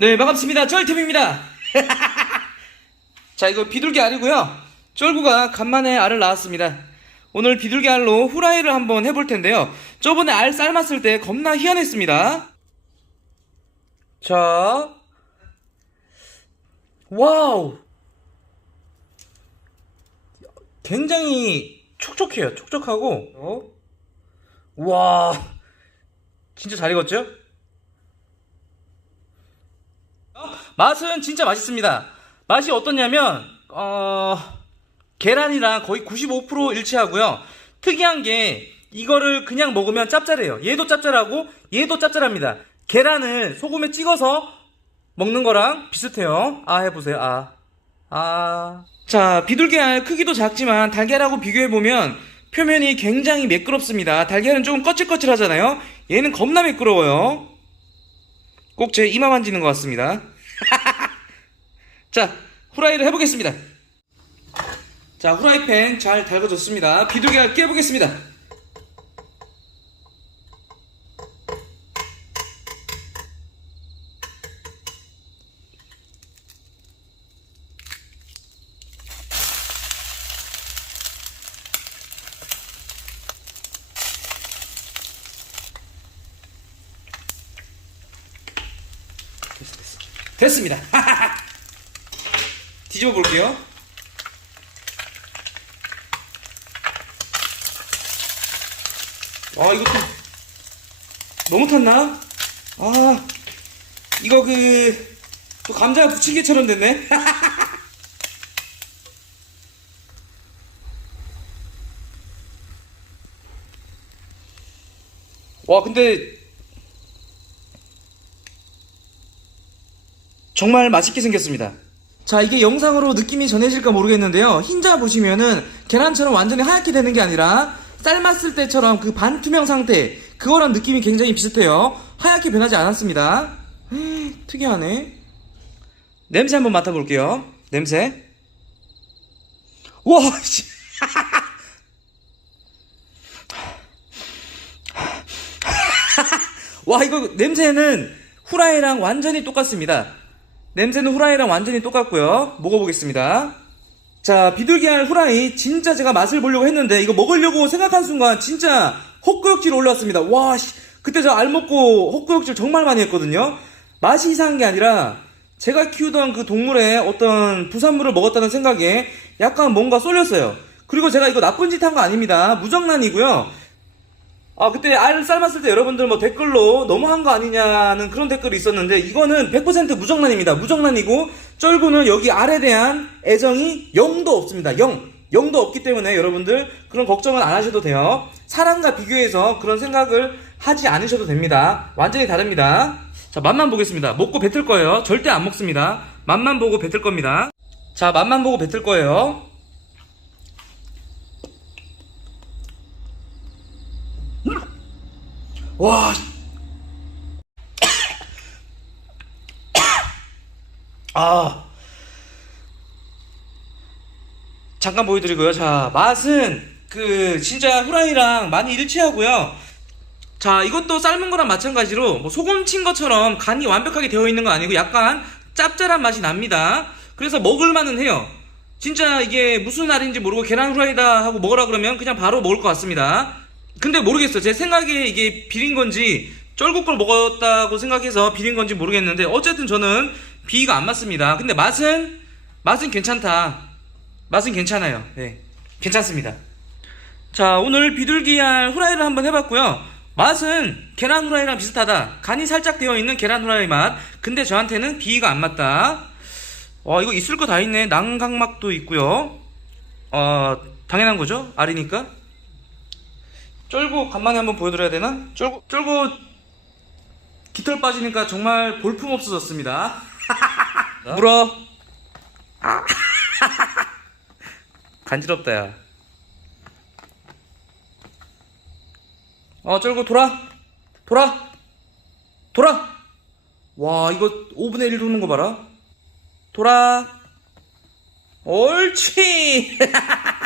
네, 반갑습니다. 쩔팀입니다. 자, 이거 비둘기 알이고요. 쩔구가 간만에 알을 낳았습니다. 오늘 비둘기 알로 후라이를 한번 해볼 텐데요. 저번에 알 삶았을 때 겁나 희한했습니다. 자, 와우. 굉장히 촉촉해요. 촉촉하고, 어? 와, 진짜 잘 익었죠? 맛은 진짜 맛있습니다. 맛이 어떻냐면 어 계란이랑 거의 95% 일치하고요. 특이한 게 이거를 그냥 먹으면 짭짤해요. 얘도 짭짤하고 얘도 짭짤합니다. 계란을 소금에 찍어서 먹는 거랑 비슷해요. 아 해보세요. 아. 아. 자, 비둘기알 크기도 작지만 달걀하고 비교해보면 표면이 굉장히 매끄럽습니다. 달걀은 조금 거칠거칠하잖아요. 얘는 겁나 매끄러워요. 꼭 제 이마 만지는 것 같습니다. 자, 후라이를 해보겠습니다. 자, 후라이팬 잘 달궈졌습니다. 비둘기알 깨보겠습니다. 됐습니다. 뒤집어 볼게요. 아, 좀 너무 탔나? 아, 이거 그, 또 감자 부침개처럼 됐네? 와, 근데 정말 맛있게 생겼습니다. 자, 이게 영상으로 느낌이 전해질까 모르겠는데요. 흰자 보시면은 계란처럼 완전히 하얗게 되는 게 아니라 삶았을 때처럼 그 반투명 상태, 그거랑 느낌이 굉장히 비슷해요. 하얗게 변하지 않았습니다. 헉, 특이하네. 냄새 한번 맡아볼게요. 냄새. 와, 씨. 와, 이거 냄새는 후라이랑 완전히 똑같습니다. 냄새는 후라이랑 완전히 똑같고요. 먹어보겠습니다. 자, 비둘기알 후라이 진짜 제가 맛을 보려고 했는데 이거 먹으려고 생각한 순간 진짜 헛구역질 올랐습니다. 와, 씨. 그때 저 알 먹고 헛구역질 정말 많이 했거든요. 맛이 이상한 게 아니라 제가 키우던 그 동물의 어떤 부산물을 먹었다는 생각에 약간 뭔가 쏠렸어요. 그리고 제가 이거 나쁜 짓 한 거 아닙니다. 무정란이고요. 아, 그때 알 삶았을 때 여러분들 뭐 댓글로 너무한 거 아니냐는 그런 댓글이 있었는데 이거는 100% 무정란입니다. 무정란이고 쩔구는 여기 알에 대한 애정이 0도 없습니다. 0. 0도 없기 때문에 여러분들 그런 걱정은 안 하셔도 돼요. 사람과 비교해서 그런 생각을 하지 않으셔도 됩니다. 완전히 다릅니다. 자, 맛만 보겠습니다. 먹고 뱉을 거예요. 절대 안 먹습니다. 맛만 보고 뱉을 겁니다. 자, 맛만 보고 뱉을 거예요. 와. 아. 잠깐 보여드리고요. 자, 맛은 그 진짜 후라이랑 많이 일치하고요. 자, 이것도 삶은 거랑 마찬가지로 뭐 소금 친 것처럼 간이 완벽하게 되어 있는 건 아니고 약간 짭짤한 맛이 납니다. 그래서 먹을만은 해요. 진짜 이게 무슨 알인지 모르고 계란 후라이다 하고 먹으라 그러면 그냥 바로 먹을 것 같습니다. 근데 모르겠어요. 제 생각에 이게 비린 건지 쩔국 걸 먹었다고 생각해서 비린 건지 모르겠는데 어쨌든 저는 비위가 안 맞습니다. 근데 맛은 맛은 괜찮다. 맛은 괜찮아요. 네. 괜찮습니다. 자, 오늘 비둘기알 후라이를 한번 해봤고요. 맛은 계란 후라이랑 비슷하다. 간이 살짝 되어 있는 계란 후라이 맛. 근데 저한테는 비위가 안 맞다. 와, 이거 있을 거 다 있네. 난강막도 있고요. 어, 당연한 거죠. 알이니까. 쫄고 간만에 한번 보여드려야 되나? 쫄고 쫄고 깃털 빠지니까 정말 볼품 없어졌습니다. 물어. 간지럽다 야. 어 쫄고 돌아. 돌아. 돌아. 와 이거 5분의 1 도는 거 봐라. 돌아. 옳지.